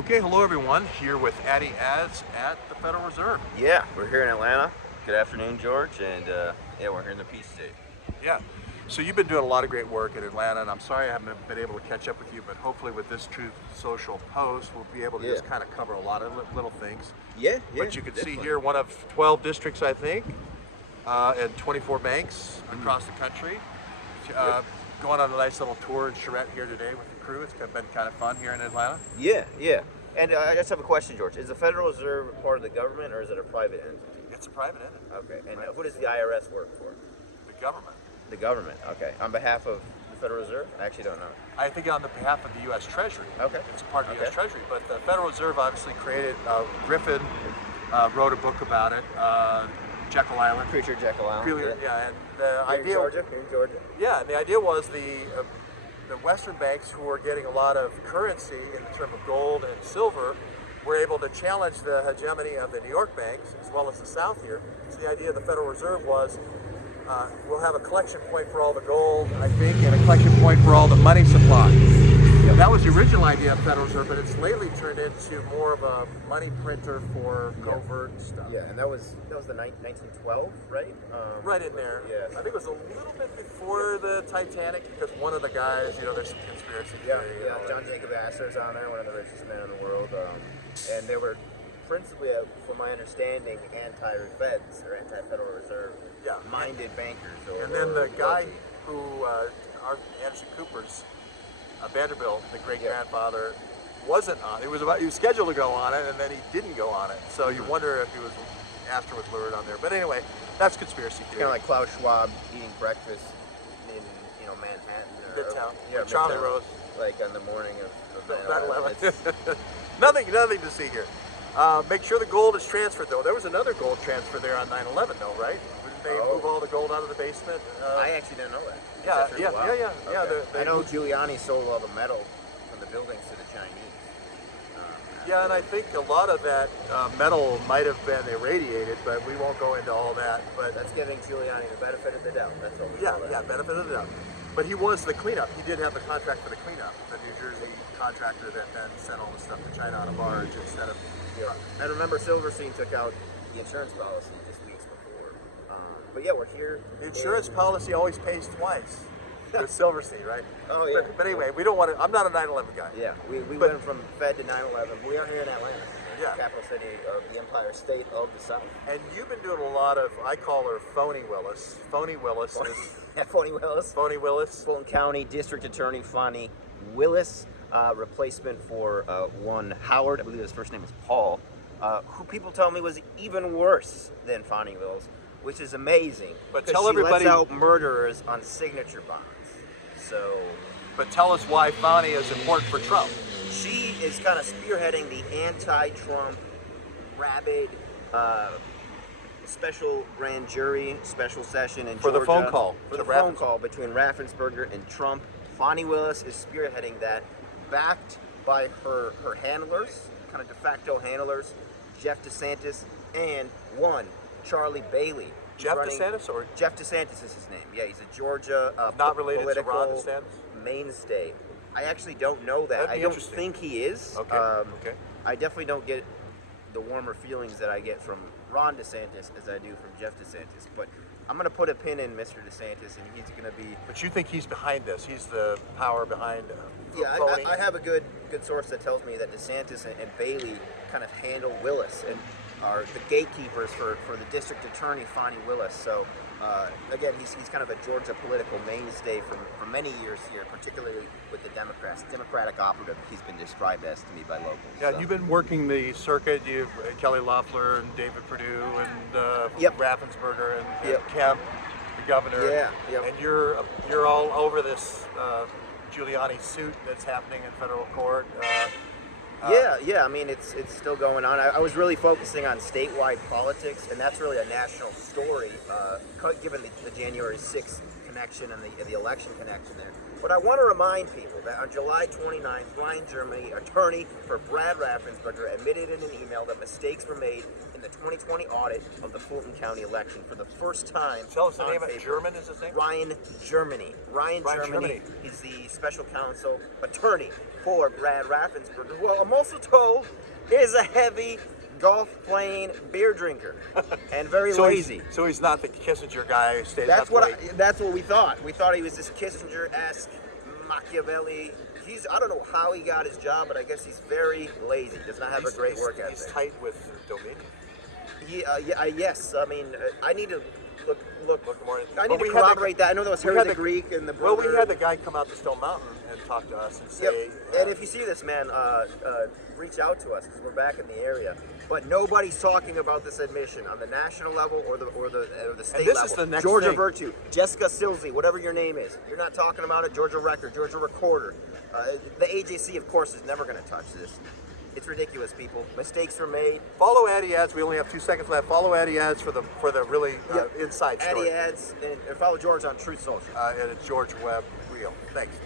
Okay, hello everyone. Here with Addy Ads at the Federal Reserve. Yeah, we're here in Atlanta. Good afternoon, George, and yeah, we're here in the Peace State. Yeah. So you've been doing a lot of great work in Atlanta, and I'm sorry I haven't been able to catch up with you, but hopefully with this Truth Social post, we'll be able to just kind of cover a lot of little things. Yeah. But you can definitely. see here one of 12 districts, I think, and 24 banks across the country. Going on a nice little tour in Charette here today with the crew. It's been kind of fun here in Atlanta. Yeah. And I just have a question, George. Is the Federal Reserve part of the government, or is it a private entity? It's a private entity. Okay. And who does the IRS work for? The government. The government. Okay. On behalf of the Federal Reserve? I actually don't know. I think on the behalf of the U.S. Treasury. Okay. It's a part of the U.S. Treasury, but the Federal Reserve obviously created. Griffin wrote a book about it. Jekyll Island. Preacher Jekyll Island. Yeah, and the idea. Here in Georgia. Yeah, and the idea was the Western banks, who were getting a lot of currency in the term of gold and silver, were able to challenge the hegemony of the New York banks as well as the South here. So the idea of the Federal Reserve was we'll have a collection point for all the gold, I think, and a collection point for all the money supply. That was the original idea of Federal Reserve, but it's lately turned into more of a money printer for covert stuff. Yeah, and that was the 1912, right? Right in there. Yeah. I think it was a little bit before the Titanic, because one of the guys, there's some conspiracy theory. Yeah. John Jacob Astor's on there, one of the richest men in the world, and they were principally, from my understanding, anti-Feds or anti-Federal Reserve minded bankers. And then the guy who, Anderson Cooper's Vanderbilt, the great-grandfather, wasn't on. He was scheduled to go on it, and then he didn't go on it. So you wonder if Astor was lured on there. But anyway, that's conspiracy theory. Kind of like Klaus Schwab eating breakfast in Manhattan or Midtown. Yeah, Charlie Midtown, Rose. like on the morning of 9/11. Nothing to see here. Make sure the gold is transferred, though. There was another gold transfer there on 9/11, though, right? Didn't they move all the gold out of the basement? I actually didn't know that. Yeah. Okay. I know Giuliani sold all the metal from the buildings to the Chinese. Yeah, and I think a lot of that metal might have been irradiated, but we won't go into all that. But that's giving Giuliani the benefit of the doubt. That's all. Benefit of the doubt. But he was the cleanup. He did have the contract for the cleanup. The New Jersey contractor that then sent all the stuff to China on a barge instead of. Yeah. I remember Silverstein took out the insurance policy just weeks before. But yeah, we're here. The insurance policy always pays twice. With Silverstein, right? Oh yeah. But anyway, we don't want to. I'm not a 9/11 guy. Yeah, we went from Fed to 9/11. We are here in Atlanta, capital city of the Empire State of the South. And you've been doing a lot of. I call her Fani Willis. Fani Willis is. Fani Willis. Fani Willis. Fulton County District Attorney Fani Willis, replacement for one Howard. I believe his first name is Paul, who people tell me was even worse than Fani Willis, which is amazing. But tell everybody, she lets out murderers on signature bonds. So, but tell us why Fani is important for Trump. She is kind of spearheading the anti-Trump rabid special grand jury special session in for Georgia. The phone call. For the phone call between Raffensperger and Trump. Fani Willis is spearheading that, backed by her handlers, kind of de facto handlers, Jeff DeSantis, and one Charlie Bailey. Jeff DeSantis, or Jeff DeSantis is his name. Yeah, he's a Georgia not related political to Ron DeSantis? Mainstay. I actually don't know that. I don't think he is. Okay. I definitely don't get the warmer feelings that I get from Ron DeSantis as I do from Jeff DeSantis. But I'm going to put a pin in Mr. DeSantis, and he's going to be. But you think he's behind this? He's the power behind. Yeah, I have a good source that tells me that DeSantis and Bailey kind of handle Willis and are the gatekeepers for the district attorney, Fani Willis. So, again, he's kind of a Georgia political mainstay for many years here, particularly with the Democrats. Democratic operative, he's been described as to me by locals. Yeah, you've been working the circuit. You've Kelly Loeffler and David Perdue and Raffensperger and Kemp, the governor. Yeah. And you're all over this Giuliani suit that's happening in federal court. Yeah. I mean, it's still going on. I was really focusing on statewide politics, and that's really a national story, given the January 6th connection and the election connection there. But I want to remind people that on July 29th, Ryan Germany, attorney for Brad Raffensperger, admitted in an email that mistakes were made in the 2020 audit of the Fulton County election for the first time. Tell us the on name of paper. German is his name? Ryan Germany. Ryan Germany is the special counsel attorney for Brad Raffensperger, who I'm also told is a heavy golf playing beer drinker and very lazy. So he's not the Kissinger guy who stays That's up what late. that's what we thought. We thought he was this Kissinger-esque Machiavelli. I don't know how he got his job, but I guess he's very lazy. Does not have a great work ethic. He's tight with Dominion. Yes. I mean, I need to look more. I need to corroborate that. I know that was Harry the Greek and the Well, brother. we had the guy come out to Stone Mountain and talk to us and say. Yep. And if you see this, man, reach out to us because we're back in the area. But nobody's talking about this admission on the national level or the state this level. is the next Georgia thing. Virtue, Jessica Silsey, whatever your name is. You're not talking about it. Georgia Record, Georgia Recorder. The AJC, of course, is never going to touch this. It's ridiculous, people. Mistakes were made. Follow Addy Ads. We only have 2 seconds left. Follow Addy Ads for the really inside story. Addy Ads and follow George on Truth Social. And it's George Webb Real. Thanks.